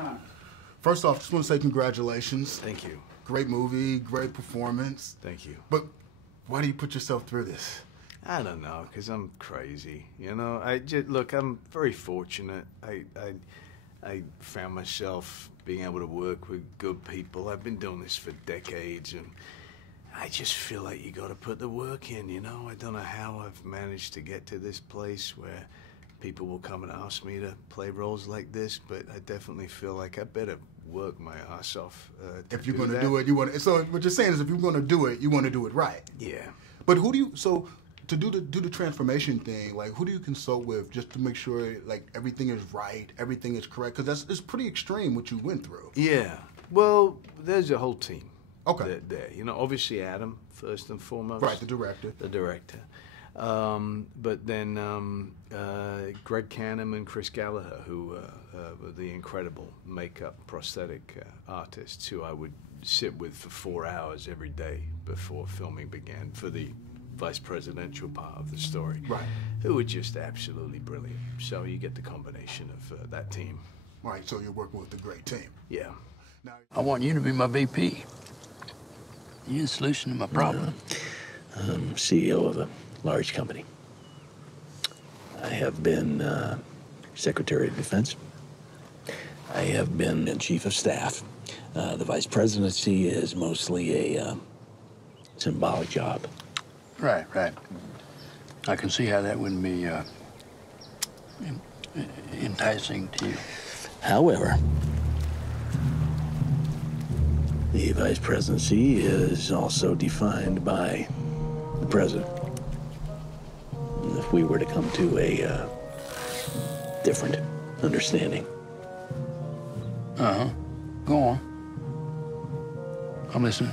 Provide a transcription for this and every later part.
time. First off, just want to say congratulations. Thank you. Great movie, great performance. Thank you. But why do you put yourself through this? I don't know, because I'm crazy. You know, look, I'm very fortunate. I found myself being able to work with good people. I've been doing this for decades, and I just feel like you got to put the work in, you know? I don't know how I've managed to get to this place where people will come and ask me to play roles like this, but I definitely feel like I better work my ass off. If you're going to do it, you want to. So what you're saying is, if you're going to do it, you want to do it right. Yeah. But who do you? So to do the transformation thing, like who do you consult with just to make sure like everything is right, everything is correct? Because it's pretty extreme what you went through. Yeah. Well, there's a whole team. Okay. There. You know, obviously Adam first and foremost. Right, the director. The director. But then Greg Canham and Chris Gallagher, who were the incredible makeup prosthetic artists who I would sit with for 4 hours every day before filming began for the vice presidential part of the story. Right. Who were just absolutely brilliant. So you get the combination of that team. Right, so you're working with a great team. Yeah. Now, I want you to be my VP. You're the solution to my problem. I'm CEO of a large company. I have been Secretary of Defense. I have been Chief of Staff. The Vice Presidency is mostly a symbolic job. Right. I can see how that wouldn't be enticing to you. However, the Vice Presidency is also defined by the President. And if we were to come to a different understanding. Uh-huh. Go on. I'm listening.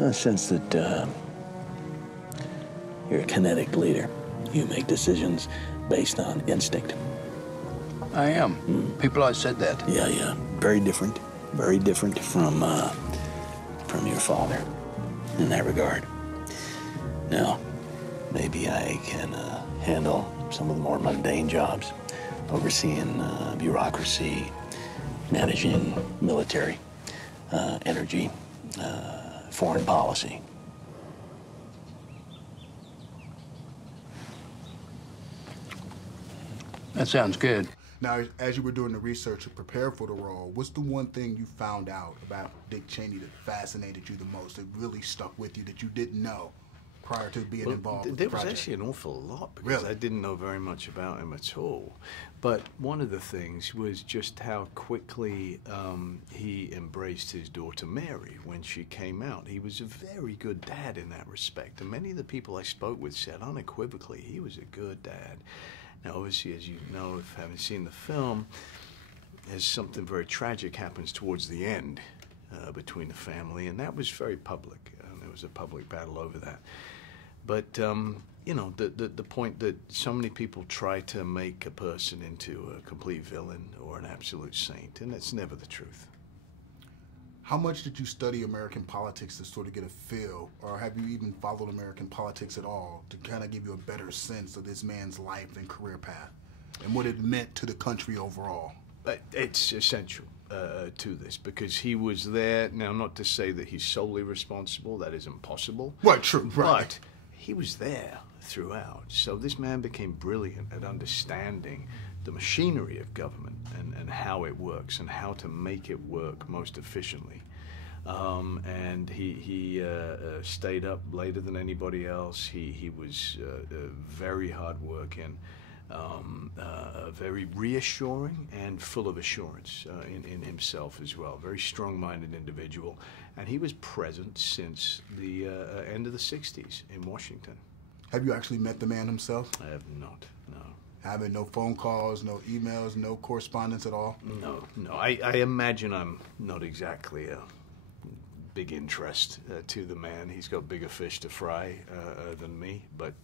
I sense that you're a kinetic leader. You make decisions based on instinct. I am. People always said that. Yeah. Very different. Very different from your father in that regard. Now, maybe I can handle some of the more mundane jobs, overseeing bureaucracy, managing military, energy, foreign policy. That sounds good. Now, as you were doing the research to prepare for the role, what's the one thing you found out about Dick Cheney that fascinated you the most, that really stuck with you, that you didn't know prior to being involved with the project? There was actually an awful lot, because Really? I didn't know very much about him at all. But one of the things was just how quickly he embraced his daughter Mary when she came out. He was a very good dad in that respect. And many of the people I spoke with said unequivocally he was a good dad. Now, obviously, as you know, if having seen the film, there's something very tragic happens towards the end between the family, and that was very public. There was a public battle over that. But, you know, the point that so many people try to make a person into a complete villain or an absolute saint, and that's never the truth. How much did you study American politics to sort of get a feel, or have you even followed American politics at all, to kind of give you a better sense of this man's life and career path and what it meant to the country overall? It's essential to this, because he was there. Now, not to say that he's solely responsible, that is impossible. Right, true, right. But he was there throughout. So this man became brilliant at understanding the machinery of government and how it works and how to make it work most efficiently. And he stayed up later than anybody else. He was very hardworking, very reassuring and full of assurance in himself as well. Very strong-minded individual. And he was present since the end of the 60s in Washington. Have you actually met the man himself? I have not, no. Having no phone calls, no emails, no correspondence at all? No. I imagine I'm not exactly a big interest to the man. He's got bigger fish to fry than me, but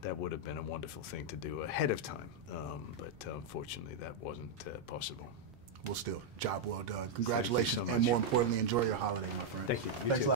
that would have been a wonderful thing to do ahead of time. But unfortunately, that wasn't possible. Well, still, job well done. Congratulations, Thank you so much. and more importantly, enjoy your holiday, my friend. Thank you. You Thanks too. a lot.